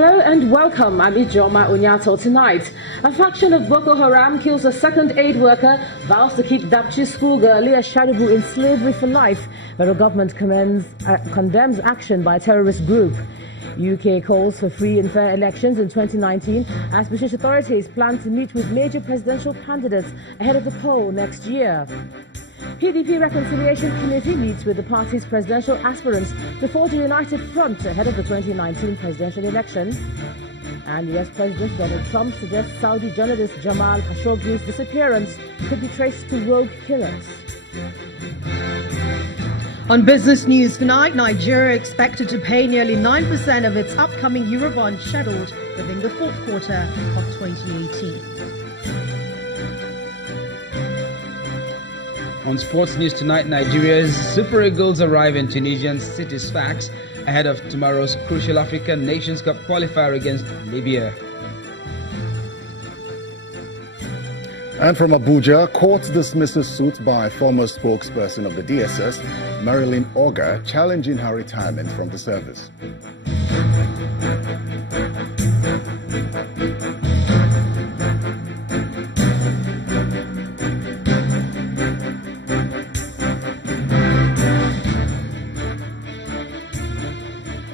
Hello and welcome. I'm Ijoma Onyato. Tonight, a faction of Boko Haram kills a second aid worker, vows to keep Dapchi schoolgirl Leah in slavery for life. Federal government condemns action by terrorist group. UK calls for free and fair elections in 2019 as British authorities plan to meet with major presidential candidates ahead of the poll next year. PDP Reconciliation Committee meets with the party's presidential aspirants to forge a united front ahead of the 2019 presidential election. And US President Donald Trump suggests Saudi journalist Jamal Khashoggi's disappearance could be traced to rogue killers. On business news tonight, Nigeria expected to pay nearly 9% of its upcoming Eurobond scheduled within the fourth quarter of 2018. On sports news tonight, Nigeria's Super Eagles arrive in Tunisian city Sfax ahead of tomorrow's crucial African Nations Cup qualifier against Libya. And from Abuja, court dismisses suit by former spokesperson of the DSS, Marilyn Oga, challenging her retirement from the service.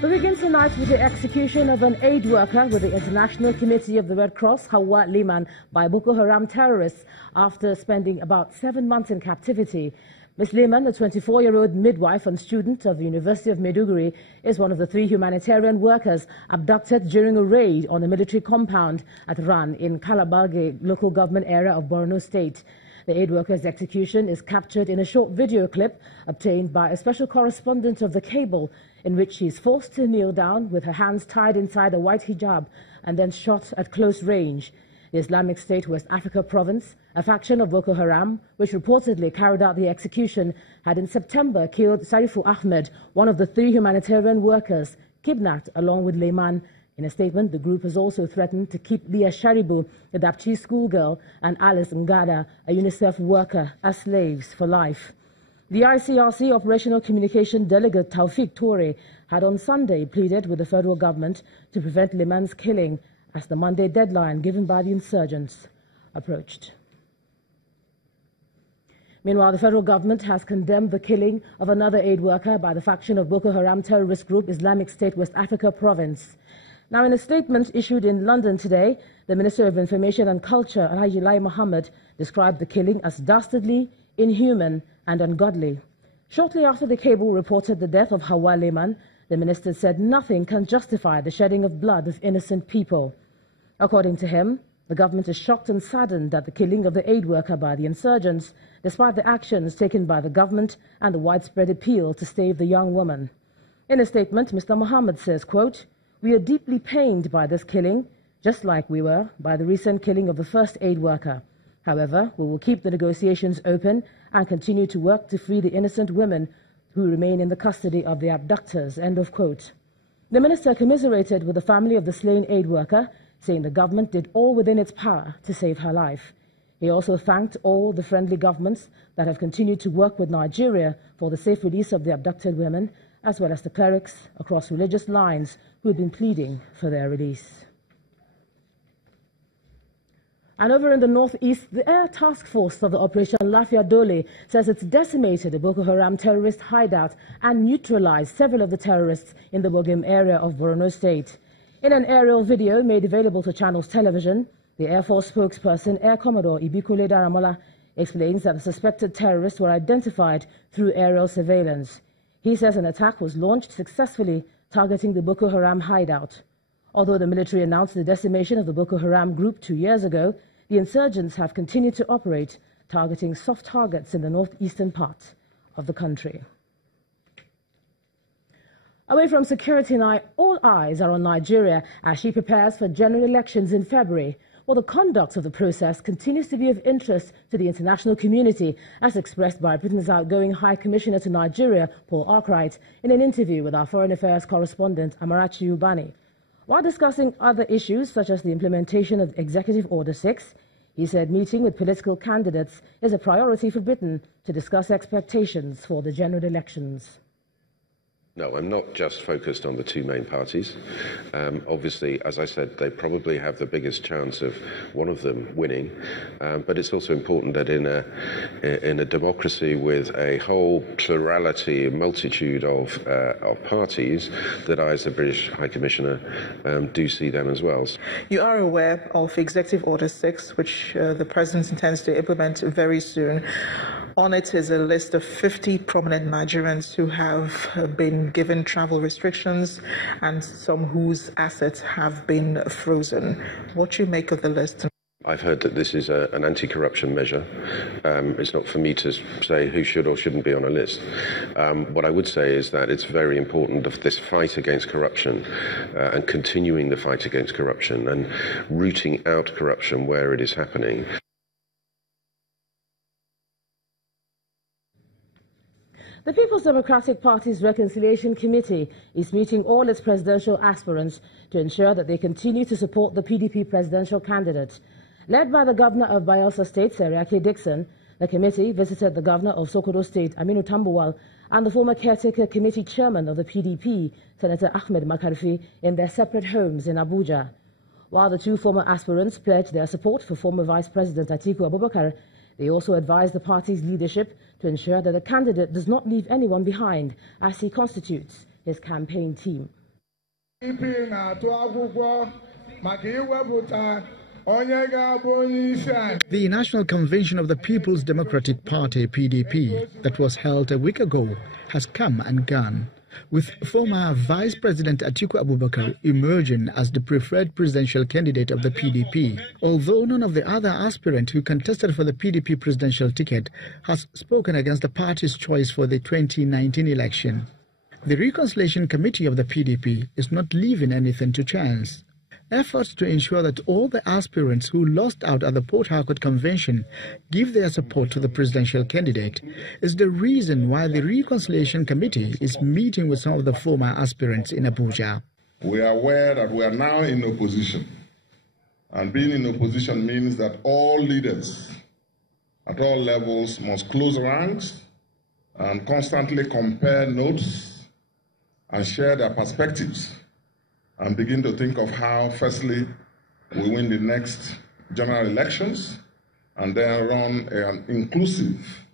We begin tonight with the execution of an aid worker with the International Committee of the Red Cross, Hawa Liman, by Boko Haram terrorists after spending about 7 months in captivity. Ms. Liman, a 24-year-old midwife and student of the University of Maiduguri, is one of the 3 humanitarian workers abducted during a raid on a military compound at Ran in Kalabage local government area of Borno State. The aid worker's execution is captured in a short video clip obtained by a special correspondent of The Cable, in which she is forced to kneel down with her hands tied inside a white hijab and then shot at close range. The Islamic State West Africa province, a faction of Boko Haram, which reportedly carried out the execution, had in September killed Sarifu Ahmed, one of the 3 humanitarian workers, kidnapped along with Leyman. In a statement, the group has also threatened to keep Leah Sharibu, the Dapchi schoolgirl, and Alice Ngada, a UNICEF worker, as slaves for life. The ICRC Operational Communication Delegate Taufik Toure had on Sunday pleaded with the federal government to prevent Leyman's killing as the Monday deadline given by the insurgents approached. Meanwhile, the federal government has condemned the killing of another aid worker by the faction of Boko Haram terrorist group Islamic State West Africa province. Now, in a statement issued in London today, the Minister of Information and Culture, Alhaji Lai Mohammed, described the killing as dastardly, inhuman and ungodly. Shortly after The Cable reported the death of Hawa Leyman, the minister said nothing can justify the shedding of blood of innocent people. According to him, the government is shocked and saddened at the killing of the aid worker by the insurgents, despite the actions taken by the government and the widespread appeal to save the young woman. In a statement, Mr. Mohammed says, quote, "We are deeply pained by this killing, just like we were by the recent killing of the first aid worker. However, we will keep the negotiations open and continue to work to free the innocent women who remain in the custody of the abductors." End of quote. The minister commiserated with the family of the slain aid worker, saying the government did all within its power to save her life. He also thanked all the friendly governments that have continued to work with Nigeria for the safe release of the abducted women, as well as the clerics across religious lines who have been pleading for their release. And over in the northeast, the Air Task Force of the Operation Lafia Dole says it's decimated a Boko Haram terrorist hideout and neutralized several of the terrorists in the Bogim area of Borno State. In an aerial video made available to Channels Television, the Air Force spokesperson, Air Commodore Ibikule Daramola, explains that the suspected terrorists were identified through aerial surveillance. He says an attack was launched successfully, targeting the Boko Haram hideout. Although the military announced the decimation of the Boko Haram group 2 years ago, the insurgents have continued to operate, targeting soft targets in the northeastern part of the country. Away from security now, all eyes are on Nigeria as she prepares for general elections in February. Well, the conduct of the process continues to be of interest to the international community, as expressed by Britain's outgoing High Commissioner to Nigeria, Paul Arkwright, in an interview with our Foreign Affairs correspondent, Amarachi Ubani. While discussing other issues, such as the implementation of Executive Order 6, he said meeting with political candidates is a priority for Britain to discuss expectations for the general elections. No, I'm not just focused on the two main parties. Obviously, as I said, they probably have the biggest chance of one of them winning. But it's also important that in a democracy with a whole plurality, a multitude of parties, that I, as the British High Commissioner, do see them as well. You are aware of Executive Order 6, which the President intends to implement very soon. On it is a list of 50 prominent Nigerians who have been given travel restrictions and some whose assets have been frozen. What do you make of the list? I've heard that this is an anti-corruption measure. It's not for me to say who should or shouldn't be on a list. What I would say is that it's very important of this fight against corruption and continuing the fight against corruption and rooting out corruption where it is happening. The People's Democratic Party's Reconciliation Committee is meeting all its presidential aspirants to ensure that they continue to support the PDP presidential candidate. Led by the governor of Bayelsa State, Seriake Dixon, the committee visited the governor of Sokoto State, Aminu Tambuwal, and the former caretaker committee chairman of the PDP, Senator Ahmed Makarfi, in their separate homes in Abuja. While the two former aspirants pledged their support for former Vice President Atiku Abubakar, they also advised the party's leadership to ensure that the candidate does not leave anyone behind as he constitutes his campaign team. The National Convention of the People's Democratic Party, PDP, that was held a week ago, has come and gone, with former Vice President Atiku Abubakar emerging as the preferred presidential candidate of the PDP, although none of the other aspirants who contested for the PDP presidential ticket has spoken against the party's choice for the 2019 election. The Reconciliation Committee of the PDP is not leaving anything to chance. Efforts to ensure that all the aspirants who lost out at the Port Harcourt Convention give their support to the presidential candidate is the reason why the Reconciliation Committee is meeting with some of the former aspirants in Abuja. We are aware that we are now in opposition. And being in opposition means that all leaders at all levels must close ranks and constantly compare notes and share their perspectives, and begin to think of how, firstly, we win the next general elections, and then run an inclusive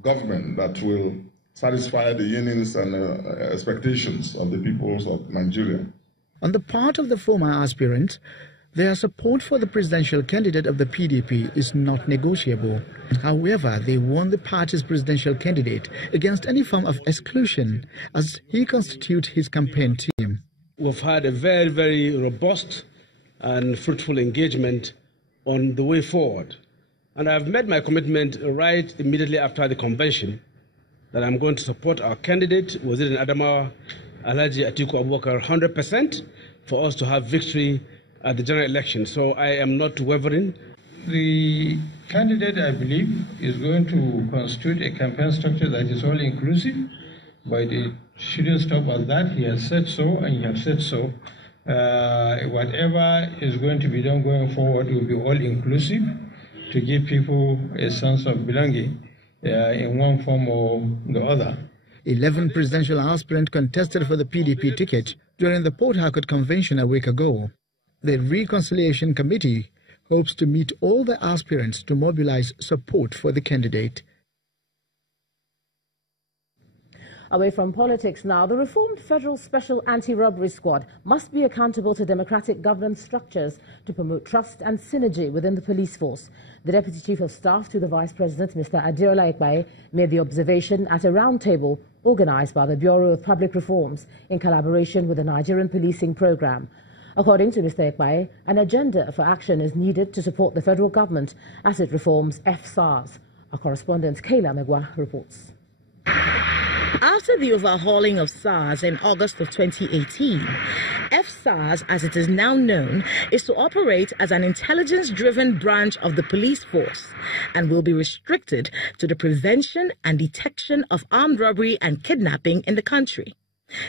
government that will satisfy the yearnings and expectations of the peoples of Nigeria. On the part of the former aspirants, their support for the presidential candidate of the PDP is not negotiable. However, they want the party's presidential candidate against any form of exclusion as he constitutes his campaign team. We've had a very, very robust and fruitful engagement on the way forward. And I've made my commitment right immediately after the convention that I'm going to support our candidate, Wazir Adamawa Alhaji Atiku Abubakar, 100% for us to have victory at the general election. So I am not wavering. The candidate, I believe, is going to constitute a campaign structure that is all inclusive, but it shouldn't stop at that. He has said so, and you have said so. Whatever is going to be done going forward will be all inclusive to give people a sense of belonging in one form or the other. 11 presidential aspirants contested for the PDP ticket during the Port Harcourt Convention a week ago. The Reconciliation Committee hopes to meet all the aspirants to mobilize support for the candidate. Away from politics now, the reformed Federal Special Anti-Robbery Squad must be accountable to democratic governance structures to promote trust and synergy within the police force. The Deputy Chief of Staff to the Vice President, Mr. Adeola Ekpae, made the observation at a roundtable organized by the Bureau of Public Reforms in collaboration with the Nigerian Policing Program. According to Mr. Ekpae, an agenda for action is needed to support the federal government as it reforms FSARS. Our correspondent Kayla Megwa reports. After the overhauling of SARS in August of 2018, FSARS, as it is now known, is to operate as an intelligence-driven branch of the police force and will be restricted to the prevention and detection of armed robbery and kidnapping in the country.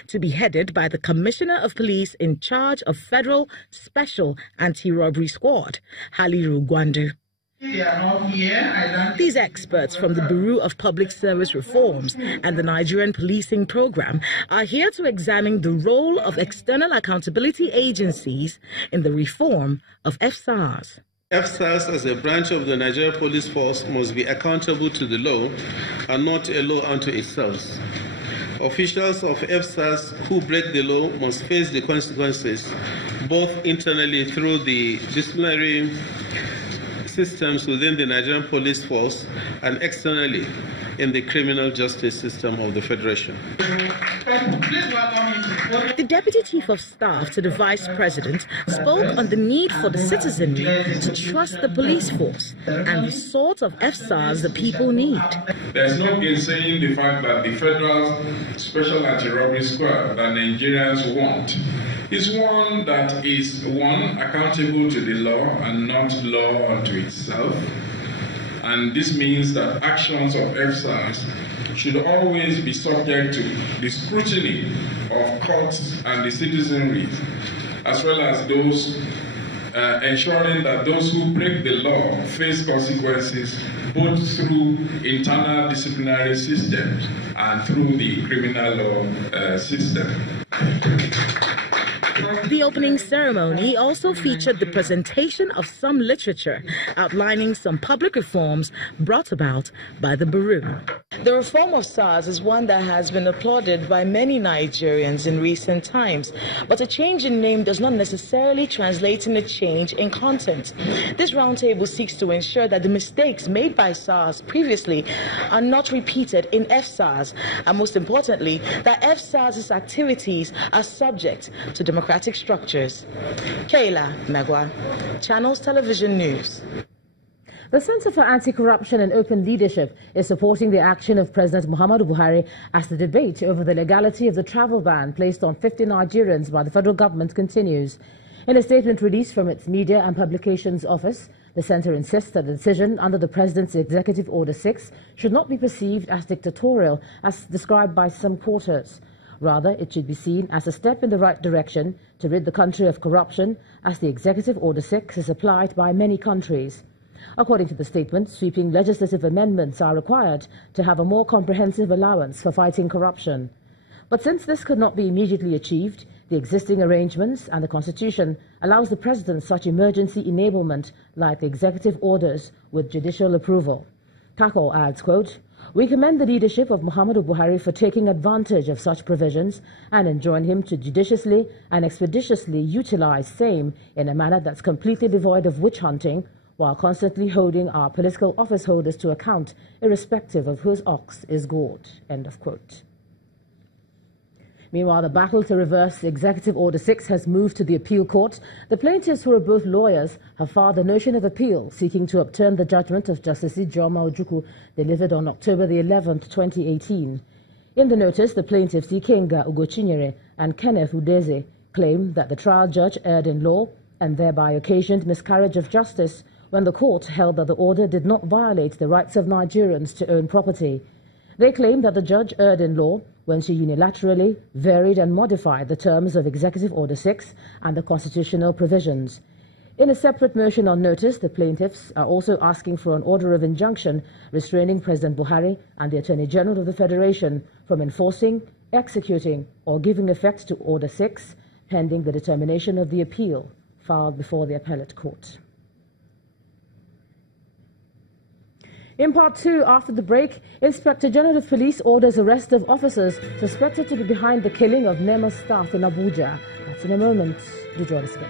To be headed by the Commissioner of Police in charge of Federal Special Anti-Robbery Squad, Haliru Gwandu. These experts from the Bureau of Public Service Reforms and the Nigerian Policing Program are here to examine the role of external accountability agencies in the reform of FSARS. FSARS, as a branch of the Nigerian Police Force, must be accountable to the law and not a law unto itself. Officials of FSARS who break the law must face the consequences, both internally through the disciplinary systems within the Nigerian Police Force and externally in the criminal justice system of the Federation. The Deputy Chief of Staff to the Vice President spoke on the need for the citizenry to trust the police force and the sort of FSARS the people need. There's no gainsaying the fact that the Federal Special Anti-Robbery Squad that Nigerians want is one that is, one, accountable to the law and not law unto itself. And this means that actions of FSARS should always be subject to the scrutiny of courts and the citizenry, as well as those ensuring that those who break the law face consequences both through internal disciplinary systems and through the criminal law system. The opening ceremony also featured the presentation of some literature outlining some public reforms brought about by the Bureau. The reform of SARS is one that has been applauded by many Nigerians in recent times, but a change in name does not necessarily translate in a change in content. This roundtable seeks to ensure that the mistakes made by SARS previously are not repeated in FSARS, and most importantly, that FSARS's activities are subject to democratic structures. Kayla Megwa, Channels Television News. The Center for Anti-Corruption and Open Leadership is supporting the action of President Muhammadu Buhari as the debate over the legality of the travel ban placed on 50 Nigerians by the federal government continues. In a statement released from its Media and Publications Office, the center insists that the decision under the President's Executive Order 6 should not be perceived as dictatorial, as described by some quarters. Rather, it should be seen as a step in the right direction to rid the country of corruption, as the Executive Order 6 is applied by many countries. According to the statement, sweeping legislative amendments are required to have a more comprehensive allowance for fighting corruption. But since this could not be immediately achieved, the existing arrangements and the Constitution allows the President such emergency enablement like the executive orders with judicial approval. Kakol adds, quote, "We commend the leadership of Muhammadu Buhari for taking advantage of such provisions and enjoin him to judiciously and expeditiously utilize same in a manner that's completely devoid of witch hunting, while constantly holding our political office holders to account, irrespective of whose ox is gored." End of quote. Meanwhile, the battle to reverse Executive Order 6 has moved to the appeal court. The plaintiffs, who are both lawyers, have filed a notion of appeal seeking to overturn the judgment of Justice Ijeoma Ojukwu delivered on October the 11th, 2018. In the notice, the plaintiffs Ikenga Ugochinyere and Kenneth Udeze claim that the trial judge erred in law and thereby occasioned miscarriage of justice when the court held that the order did not violate the rights of Nigerians to own property. They claim that the judge erred in law when she unilaterally varied and modified the terms of Executive Order 6 and the constitutional provisions. In a separate motion on notice, the plaintiffs are also asking for an order of injunction restraining President Buhari and the Attorney General of the Federation from enforcing, executing, or giving effect to Order 6, pending the determination of the appeal filed before the appellate court. In part two, after the break, Inspector General of Police orders arrest of officers suspected to be behind the killing of NEMA staff in Abuja. That's in a moment. Do join us again.